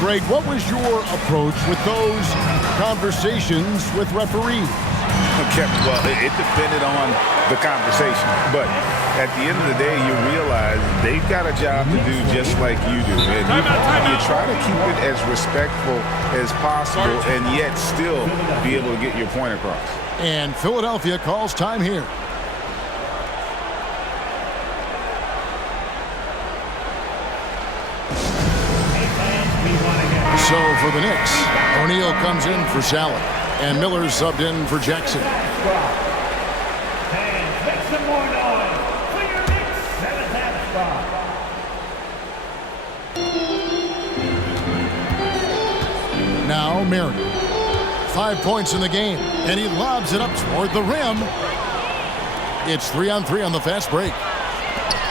Greg, what was your approach with those conversations with referees? Okay, well, it depended on the conversation. But at the end of the day, you realize they've got a job to do just like you do. And you try to keep it as respectful as possible and yet still be able to get your point across. And Philadelphia calls time here. So for the Knicks, O'Neal comes in for Salad, and Miller's subbed in for Jackson. And make some more noise for your Knicks seventh-half squad. Now Marion. 5 points in the game, and he lobs it up toward the rim. It's 3-on-3 on the fast break.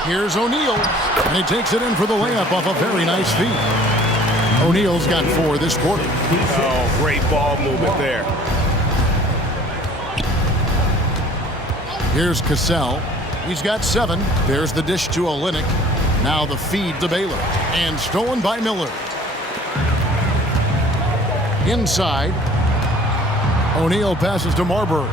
Here's O'Neal, and he takes it in for the layup off a very nice feed. O'Neal's got 4 this quarter. Oh, great ball movement there. Here's Cassell. He's got 7. There's the dish to Olynyk. Now the feed to Baylor, and stolen by Miller. Inside. O'Neal passes to Marbury.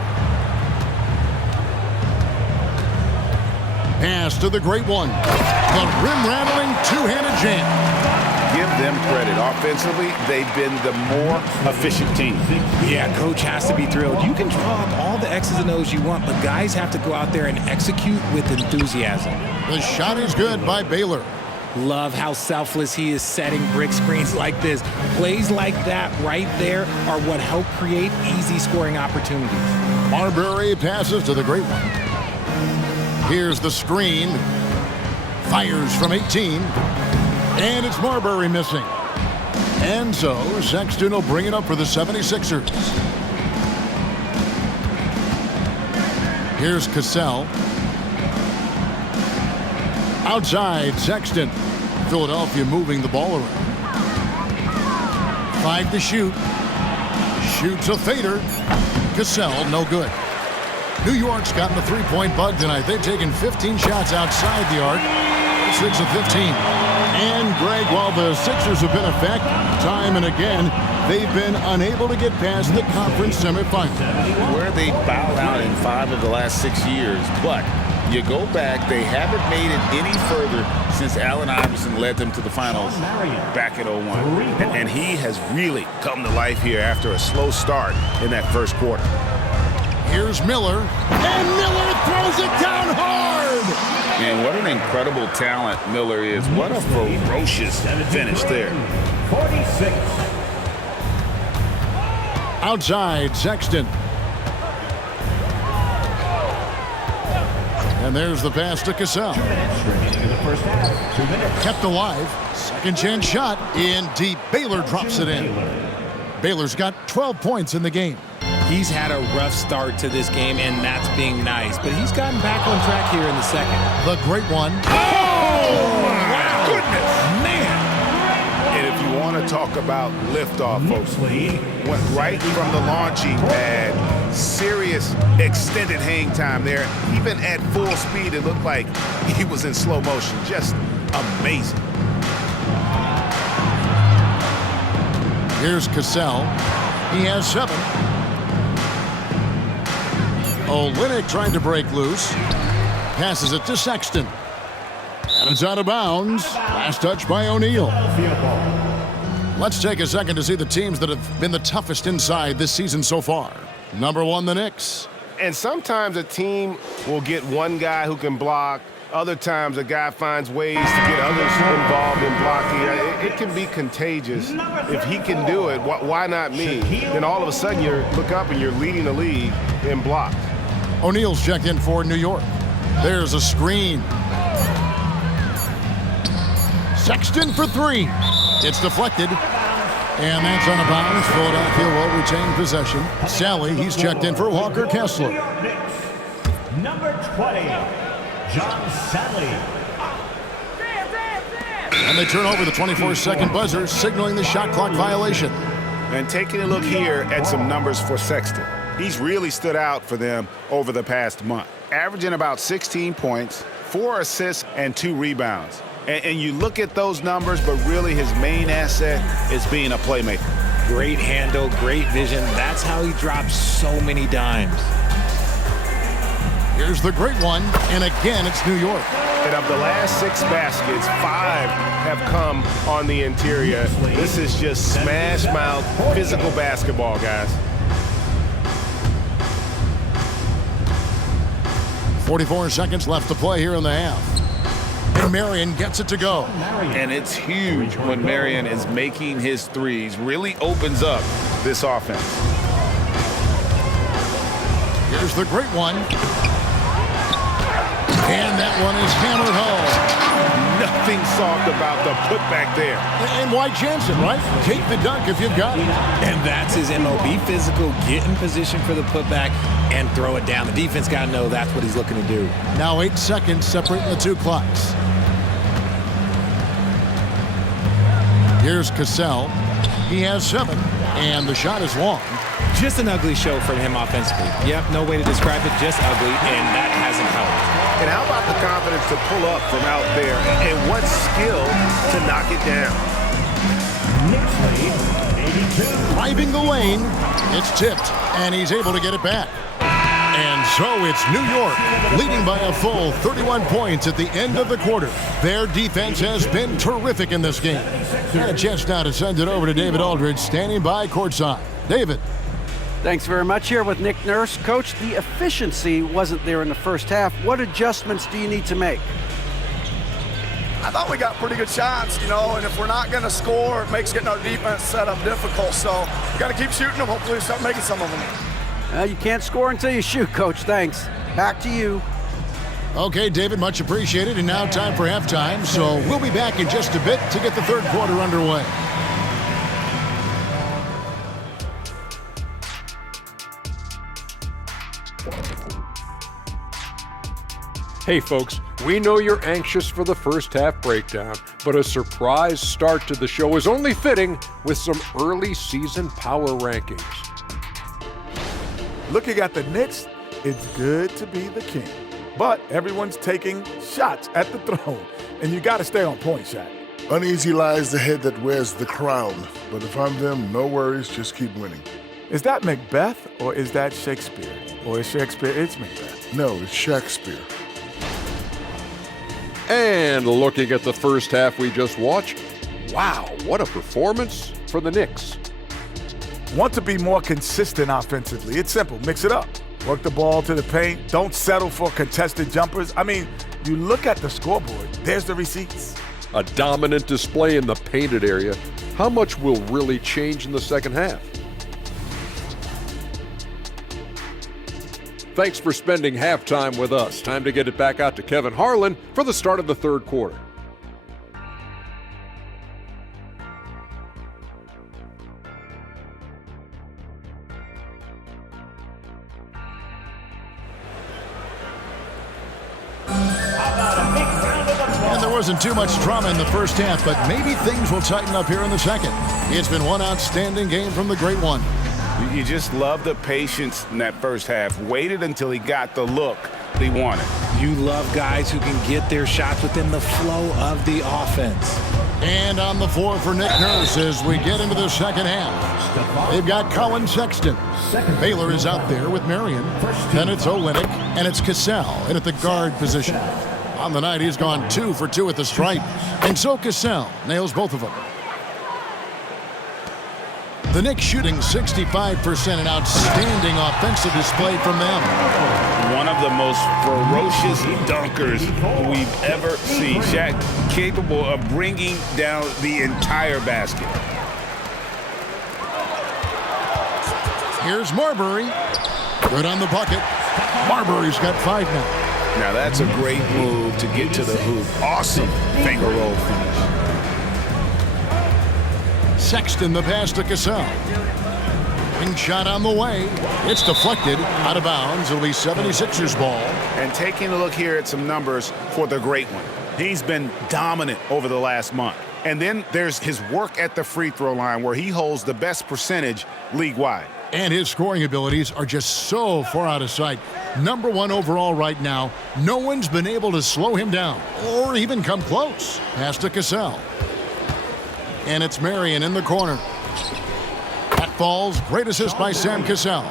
Pass to the great one. The rim-rattling two-handed jam. Give them credit. Offensively, they've been the more efficient team. Yeah, coach has to be thrilled. You can draw up all the X's and O's you want, but guys have to go out there and execute with enthusiasm. The shot is good by Baylor. Love how selfless he is setting brick screens like this. Plays like that right there are what help create easy scoring opportunities. Marbury passes to the great one. Here's the screen. Fires from 18. And it's Marbury missing. And so Sexton will bring it up for the 76ers. Here's Cassell. Outside, Sexton. Philadelphia moving the ball around. 5 to shoot. Shoots a fader. Cassell, no good. New York's gotten the three-point bug tonight. They've taken 15 shots outside the arc. 6 of 15. And, Greg, while the Sixers have been effective time and again, they've been unable to get past the conference semifinal. Where they bowed out in 5 of the last 6 years, but you go back, they haven't made it any further since Allen Iverson led them to the finals back in 01. And he has really come to life here after a slow start in that first quarter. Here's Miller, and Miller throws it down hard! And what an incredible talent Miller is. What a ferocious finish there. 46. Outside, Sexton. And there's the pass to Cassell. Kept alive. Second chance shot in deep. Baylor drops it in. Baylor's got 12 points in the game. He's had a rough start to this game, and that's being nice. But he's gotten back on track here in the second. The great one. Oh, my goodness. Man. And if you want to talk about liftoff, folks, went right from the launching pad. Serious extended hang time there. Even at full speed, it looked like he was in slow motion. Just amazing. Here's Cassell. He has 7. Olynyk trying to break loose. Passes it to Sexton. And it's out of bounds. Last touch by O'Neal. Let's take a second to see the teams that have been the toughest inside this season so far. Number 1, the Knicks. And sometimes a team will get one guy who can block. Other times a guy finds ways to get others involved in blocking. It can be contagious. If he can do it, why not me? Then all of a sudden you look up and you're leading the league in blocks. O'Neal's checked in for New York. There's a screen. Sexton for 3. It's deflected. And that's out of bounds. Philadelphia will retain possession. Sally, he's checked in for Walker Kessler. Number 20, John Sally. And they turn over the 24-second buzzer, signaling the shot clock violation. And taking a look here at some numbers for Sexton. He's really stood out for them over the past month. Averaging about 16 points, 4 assists, and 2 rebounds. And you look at those numbers, but really his main asset is being a playmaker. Great handle, great vision. That's how he drops so many dimes. Here's the great one, and again, it's New York. And of the last 6 baskets, 5 have come on the interior. This is just smash mouth physical basketball, guys. 44 seconds left to play here in the half. And Marion gets it to go. And it's huge when Marion is making his threes. Really opens up this offense. Here's the great one. And that one is hammered home. Nothing soft about the putback there. And White Jansen, right? Take the dunk if you've got it. And that's his MO. Be physical, get in position for the putback, and throw it down. The defense got to know that's what he's looking to do. Now 8 seconds separating the 2 clocks. Here's Cassell. He has 7, and the shot is long. Just an ugly show from him offensively. Yep, no way to describe it, just ugly, and that hasn't helped. And how about the confidence to pull up from out there? And what skill to knock it down? Knicks lead, 82. Driving the lane. It's tipped, and he's able to get it back. And so it's New York leading by a full 31 points at the end of the quarter. Their defense has been terrific in this game. And a chance now to send it over to David Aldridge, standing by courtside. David. Thanks very much. Here with Nick Nurse. Coach, the efficiency wasn't there in the first half. What adjustments do you need to make? I thought we got pretty good shots, and if we're not going to score, it makes getting our defense set up difficult. So we got to keep shooting them. Hopefully we start making some of them. You can't score until you shoot, Coach. Thanks. Back to you. Okay, David, much appreciated. And now time for halftime. So we'll be back in just a bit to get the third quarter underway. Hey folks, we know you're anxious for the first half breakdown, but a surprise start to the show is only fitting with some early season power rankings. Looking at the Knicks, it's good to be the king. But everyone's taking shots at the throne, and you got to stay on point, Shaq. Uneasy lies the head that wears the crown, but if I'm them, no worries, just keep winning. Is that Macbeth, or is that Shakespeare? Or is Shakespeare, it's Macbeth? No, it's Shakespeare. And looking at the first half we just watched, wow, what a performance for the Knicks. Want to be more consistent offensively? It's simple, mix it up. Work the ball to the paint, don't settle for contested jumpers. I mean, you look at the scoreboard, there's the receipts. A dominant display in the painted area. How much will really change in the second half? Thanks for spending halftime with us. Time to get it back out to Kevin Harlan for the start of the third quarter. And there wasn't too much drama in the first half, but maybe things will tighten up here in the second. It's been one outstanding game from the great one. You just love the patience in that first half. Waited until he got the look that he wanted. You love guys who can get their shots within the flow of the offense. And on the floor for Nick Nurse as we get into the second half. They've got Colin Sexton. Baylor is out there with Marion. Then it's Olynyk, and it's Cassell in at the guard position. On the night, he's gone 2 for 2 at the stripe. And so Cassell nails both of them. The Knicks shooting 65%, an outstanding offensive display from them. One of the most ferocious dunkers we've ever seen. Shaq capable of bringing down the entire basket. Here's Marbury. Good on the bucket. Marbury's got 5 now. Now that's a great move to get to the hoop. Awesome finger roll finish. Sexton the pass to Cassell. Wing shot on the way. It's deflected out of bounds. It'll be 76ers ball. And taking a look here at some numbers for the great one. He's been dominant over the last month. And then there's his work at the free throw line where he holds the best percentage league-wide. And his scoring abilities are just so far out of sight. Number 1 overall right now. No one's been able to slow him down or even come close. Pass to Cassell. And it's Marion in the corner. That falls. Great assist by Sam Cassell.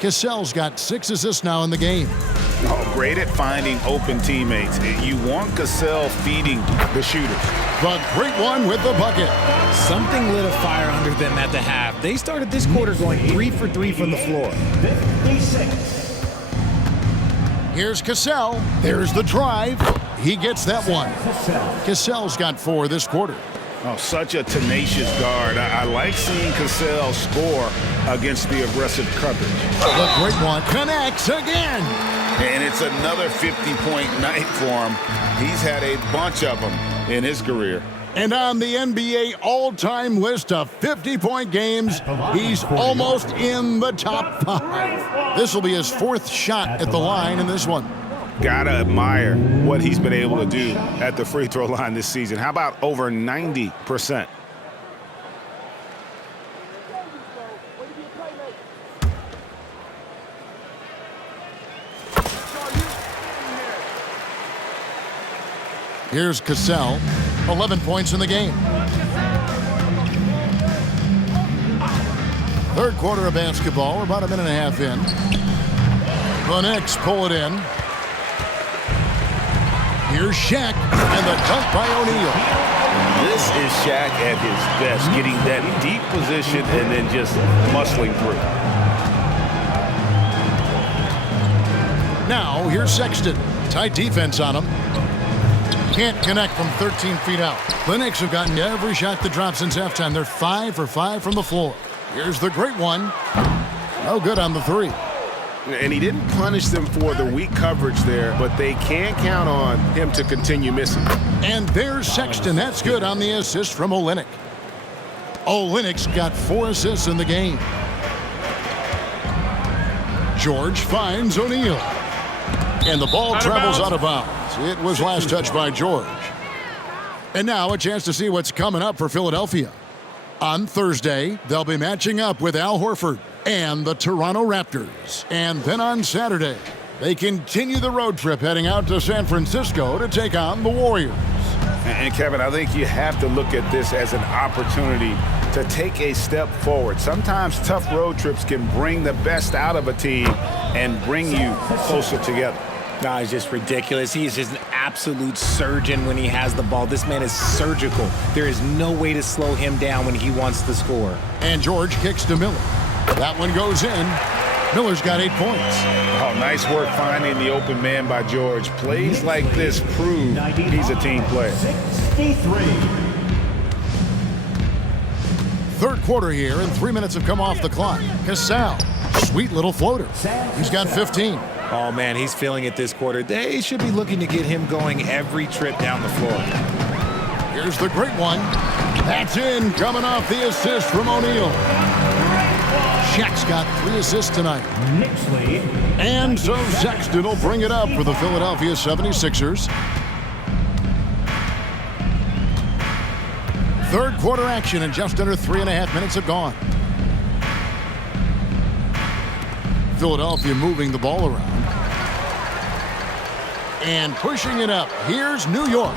Cassell's got 6 assists now in the game. Oh, great at finding open teammates. You want Cassell feeding the shooters. The great one with the bucket. Something lit a fire under them at the half. They started this quarter going 3 for 3 from the floor. 56. Here's Cassell. There's the drive. He gets that one. Cassell's got 4 this quarter. Oh, such a tenacious guard. I like seeing Cassell score against the aggressive coverage. The great one connects again. And it's another 50-point night for him. He's had a bunch of them in his career. And on the NBA all-time list of 50-point games, he's almost in the top 5. This will be his 4th shot at the line in this one. Gotta admire what he's been able to do at the free throw line this season. How about over 90%? Here's Cassell, 11 points in the game. Third quarter of basketball, we're about a minute and a half in. The Knicks pull it in. Here's Shaq, and the dunk by O'Neal. This is Shaq at his best, getting that deep position and then just muscling through. Now, here's Sexton. Tight defense on him. Can't connect from 13 feet out. The Knicks have gotten every shot that dropped since halftime. They're 5 for 5 from the floor. Here's the great one. No good on the 3. And he didn't punish them for the weak coverage there, but they can't count on him to continue missing. And there's Sexton. That's good on the assist from Olynyk. Olynyk's got 4 assists in the game. George finds O'Neal. And the ball travels out of bounds. It was last touched by George. And now a chance to see what's coming up for Philadelphia. On Thursday, they'll be matching up with Al Horford and the Toronto Raptors. And then on Saturday, they continue the road trip heading out to San Francisco to take on the Warriors. And Kevin, I think you have to look at this as an opportunity to take a step forward. Sometimes tough road trips can bring the best out of a team and bring you closer together. No, it's just ridiculous. He is just an absolute surgeon when he has the ball. This man is surgical. There is no way to slow him down when he wants to score. And George kicks to Miller. That one goes in. Miller's got 8 points. Oh, nice work finding the open man by George. Plays like this prove he's a team player. 63. Third quarter here, and 3 minutes have come off the clock. Cassell, sweet little floater. He's got 15. Oh, man, he's feeling it this quarter. They should be looking to get him going every trip down the floor. Here's the great one. That's in, coming off the assist from O'Neal. Shaq's got 3 assists tonight. Knicks lead. And so Sexton will bring it up for the Philadelphia 76ers. Third quarter action, and just under 3.5 minutes have gone. Philadelphia moving the ball around. And pushing it up. Here's New York.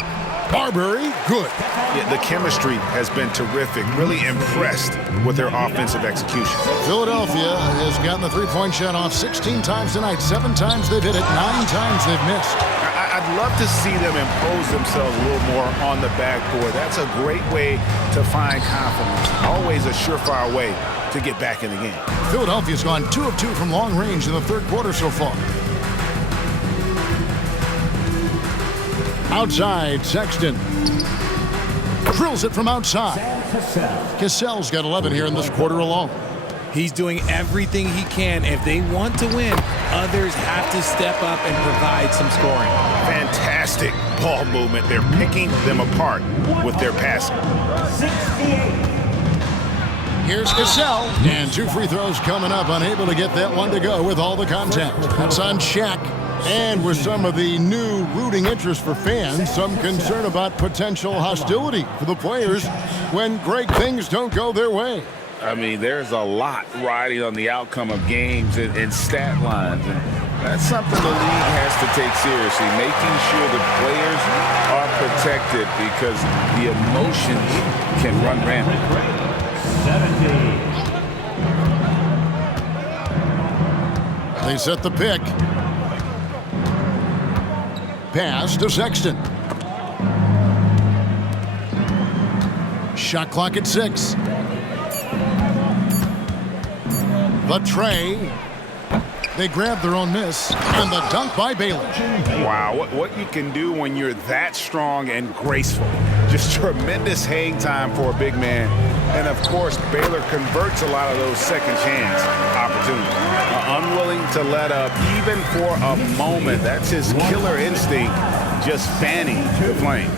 Marbury, good. Yeah, the chemistry has been terrific. Really impressed with their offensive execution. Philadelphia has gotten the three-point shot off 16 times tonight. 7 times they've hit it, 9 times they've missed. I'd love to see them impose themselves a little more on the backboard. That's a great way to find confidence. Always a surefire way to get back in the game. Philadelphia's gone 2 of 2 from long range in the third quarter so far. Outside, Sexton drills it from outside. Cassell's got 11 here in this quarter alone. He's doing everything he can. If they want to win, others have to step up and provide some scoring. Fantastic ball movement. They're picking them apart with their passing. 68. Here's Cassell, and 2 free throws coming up, unable to get that one to go with all the contact. That's on Shaq. And with some of the new rooting interest for fans, some concern about potential hostility for the players when great things don't go their way. I mean, there's a lot riding on the outcome of games and stat lines. And that's something the league has to take seriously, making sure the players are protected because the emotions can run rampant. 70. They set the pick. Pass to Sexton. Shot clock at 6. The tray. They grab their own miss. And the dunk by Baylor. Wow, what you can do when you're that strong and graceful. Just tremendous hang time for a big man. And, of course, Baylor converts a lot of those second chance opportunities. Unwilling to let up even for a moment. That's his killer instinct, just fanning the flames.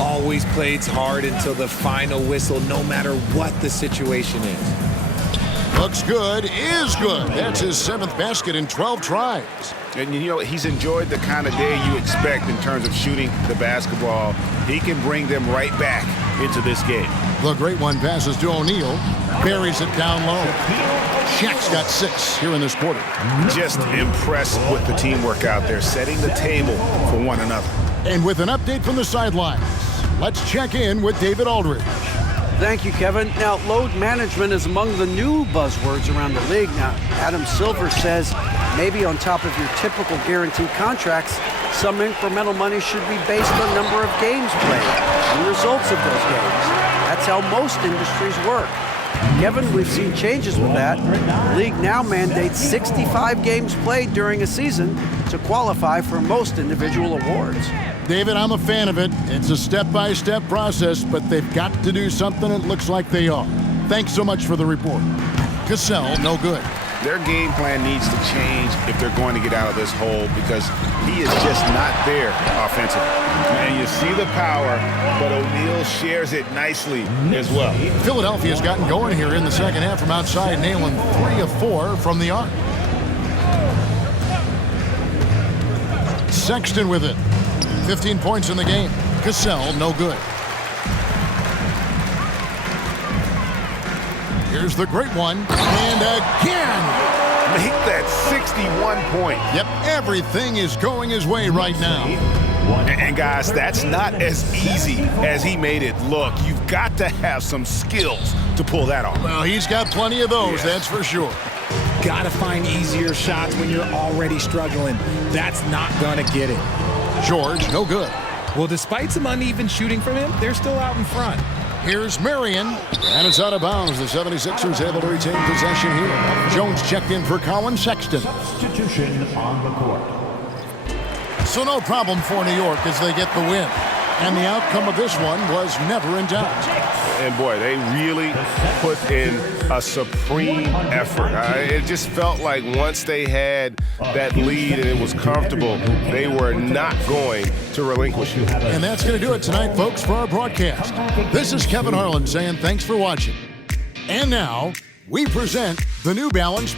Always plays hard until the final whistle, no matter what the situation is. Looks good, is good. That's his 7th basket in 12 tries. And, you know, he's enjoyed the kind of day you expect in terms of shooting the basketball. He can bring them right back into this game. The great one passes to O'Neal. Buries it down low. Shaq's got 6 here in this quarter. Just impressed with the teamwork out there, setting the table for one another. And with an update from the sidelines, let's check in with David Aldridge. Thank you, Kevin. Now, load management is among the new buzzwords around the league. Now, Adam Silver says maybe on top of your typical guaranteed contracts, some incremental money should be based on number of games played and results of those games. That's how most industries work. Kevin, we've seen changes with that. The league now mandates 65 games played during a season to qualify for most individual awards. David, I'm a fan of it. It's a step-by-step process, but they've got to do something. It looks like they are. Thanks so much for the report. Cassell, no good. Their game plan needs to change if they're going to get out of this hole because he is just not there offensively. And you see the power, but O'Neal shares it nicely as well. Philadelphia's gotten going here in the second half from outside, nailing 3 of 4 from the arc. Sexton with it. 15 points in the game. Cassell, no good. Here's the great one. And again. Make that 61 point. Yep, everything is going his way right now. And guys, that's not as easy as he made it look. You've got to have some skills to pull that off. Well, he's got plenty of those, that's for sure. Gotta find easier shots when you're already struggling. That's not gonna get it. George, no good. Well, despite some uneven shooting from him, they're still out in front. Here's Marion, and it's out of bounds. The 76ers able to retain possession here. Jones checked in for Colin Sexton. Substitution on the court. So no problem for New York as they get the win. And the outcome of this one was never in doubt. And boy, they really put in a supreme effort. It just felt like once they had that lead and it was comfortable, they were not going to relinquish it. And that's going to do it tonight, folks, for our broadcast. This is Kevin Harlan saying thanks for watching. And now, we present the New Balance